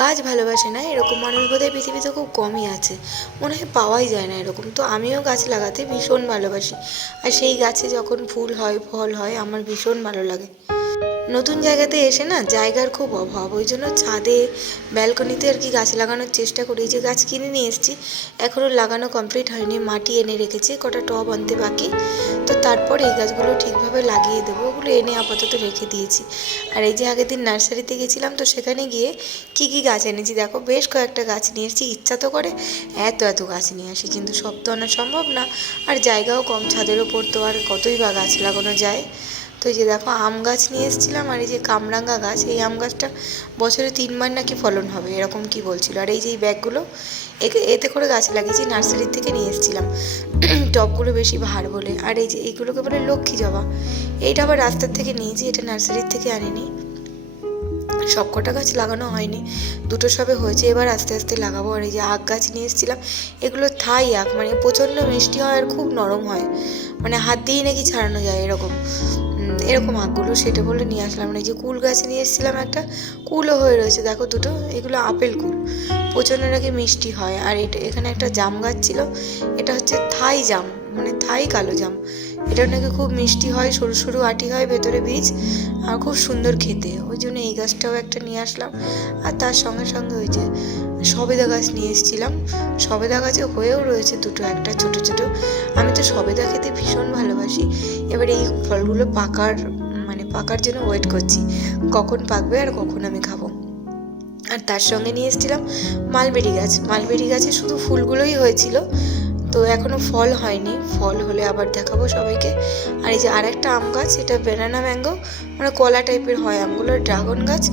গাছ ভালোবাসে না এরকম মানুষ বোধহয় পৃথিবীতে খুব কমই আছে, মনে হয় পাওয়াই যায় না এরকম। তো আমিও গাছ লাগাতে ভীষণ ভালোবাসি, আর সেই গাছে যখন ফুল হয় ফল হয় আমার ভীষণ ভালো লাগে। নতুন জায়গাতে এসে না জায়গার খুব অভাব, ওই জন্য ছাদে ব্যালকনিতে আর কি গাছ লাগানোর চেষ্টা করি। যে গাছ কিনে নিয়ে এসেছি, এখনও লাগানো কমপ্লিট হয়নি, মাটি এনে রেখেছি, কটা টব আনতে বাকি। তো তারপর এই গাছগুলো ঠিকভাবে লাগিয়ে দেবো, ওগুলো এনে আপাতত রেখে দিয়েছি। আর এই যে আগের দিন নার্সারিতে গেছিলাম, তো সেখানে গিয়ে কী কী গাছ এনেছি দেখো, বেশ কয়েকটা গাছ নিয়ে এসেছি। ইচ্ছা তো করে এত এত গাছ নিয়ে আসি, কিন্তু সব তো আনা সম্ভব না, আর জায়গাও কম, ছাদের ওপর তো আর কতই বা গাছ লাগানো যায়। তো এই যে দেখো আম গাছ নিয়ে এসেছিলাম, আর এই যে কামরাঙা গাছ, এই আম গাছটা বছরে 3বার নাকি ফলন হবে এরকম কি বলছিল। আর এই যে এই ব্যাগগুলো এতে করে গাছ লাগিয়েছি, নার্সারির থেকে নিয়ে এসেছিলাম। টবগুলো বেশি ভার বলে। আর এই যে এইগুলোকে বলে লক্ষ্মী জবা, এইটা আবার রাস্তার থেকে নিয়েছি, এটা নার্সারির থেকে আনিনি। সব কটা গাছ লাগানো হয়নি, দুটো সবে হয়েছে, এবার আস্তে আস্তে লাগাবো। আর এই যে আখ গাছ নিয়ে এসেছিলাম, এগুলো থাই আখ, মানে প্রচণ্ড মিষ্টি হয় আর খুব নরম হয়, মানে হাত দিয়েই নাকি ছাড়ানো যায় এরকম। এরকম আখগুলো, সেটা বলে নিয়ে আসলাম। এই যে কুল গাছ নিয়ে এসেছিলাম একটা, কুলও হয়ে রয়েছে দেখো দুটো, এগুলো আপেল কুল, প্রচণ্ড নাকি মিষ্টি হয়। আর এটা এখানে একটা জাম গাছ ছিল, এটা হচ্ছে থাই জাম, মানে থাই কালো জাম, এটা নাকি খুব মিষ্টি হয়, সরু সরু আটি হয়, ভেতরে বীজ, আর খুব সুন্দর খেতে, ওই জন্য এই গাছটাও একটা নিয়ে আসলাম। আর তার সঙ্গে সঙ্গে ওই যে সবেদা গাছ নিয়ে এসেছিলাম, সবেদা গাছে হয়েও রয়েছে দুটো একটা ছোট ছোট। আমি তো সবেদা খেতে ভীষণ ভালোবাসি। এবার এই ফলগুলো পাকার জন্য ওয়েট করছি, কখন পাকবে আর কখন আমি খাবো। আর তার সঙ্গে নিয়ে এসেছিলাম মালবেরি গাছ, মালবেরি গাছে শুধু ফুলগুলোই হয়েছিল, তো এখনও ফল হয়নি, ফল হলে আবার দেখাবো সবাইকে। আর এই যে আর একটা আম গাছ, এটা ব্যানানা ম্যাঙ্গো, মানে কলা টাইপের হয় আমগুলো, ড্রাগন গাছ।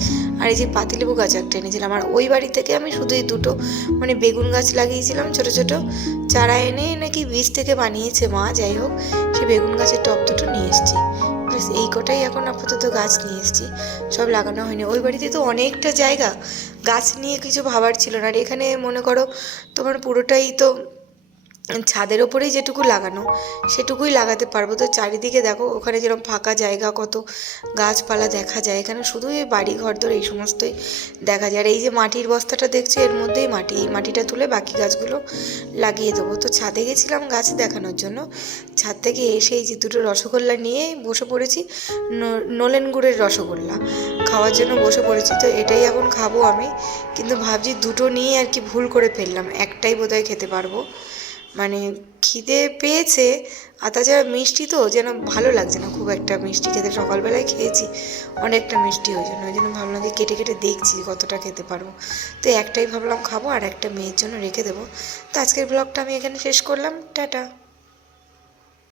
আর এই যে পাতিলেবু গাছ একটা এনেছিলাম। আর ওই বাড়ি থেকে আমি শুধু এই দুটো মানে বেগুন গাছ লাগিয়েছিলাম, ছোট ছোট চারা এনে নাকি বীজ থেকে বানিয়েছে মা, যাই হোক সেই বেগুন গাছের টব দুটো নিয়ে এসেছি। ব্যাস এই কটাই এখন আপাতত গাছ নিয়ে এসেছি, সব লাগানো হয়নি। ওই বাড়িতে তো অনেকটা জায়গা, গাছ নিয়ে কিছু ভাবার ছিল না। আর এখানে মনে করো তোমার পুরোটাই তো ছাদের ওপরেই যেটুকু লাগানো সেটুকুই লাগাতে পারবো। তো চারিদিকে দেখো ওখানে যেরকম ফাঁকা জায়গা, কত গাছপালা দেখা যায়, এখানে শুধু এই বাড়ি ঘরদোর এই সমস্তই দেখা যায়। আর এই যে মাটির বস্তাটা দেখছো, এর মধ্যেই মাটি, এই মাটিটা তুলে বাকি গাছগুলো লাগিয়ে দেবো। তো ছাদে গেছিলাম গাছ দেখানোর জন্য, ছাদ থেকে এসে এই যে দুটো রসগোল্লা নিয়ে বসে পড়েছি, নলেন গুড়ের রসগোল্লা খাওয়ার জন্য বসে পড়েছি। তো এটাই এখন খাবো আমি, কিন্তু ভাবছি দুটো নিয়ে আর কি ভুল করে ফেললাম, একটাই বোধহয় খেতে পারবো। মানে খিদে পেয়েছে, আর তাছাড়া মিষ্টি তো যেন ভালো লাগছে না খুব একটা, মিষ্টি খেতে সকালবেলায় খেয়েছি অনেকটা মিষ্টি, ওই জন্য ভাবলাম যে কেটে কেটে দেখছি কতটা খেতে পারবো। তো একটাই ভাবলাম খাবো, আর একটা মেয়ের জন্য রেখে দেবো। তো আজকের ব্লগটা আমি এখানে শেষ করলাম, টাটা।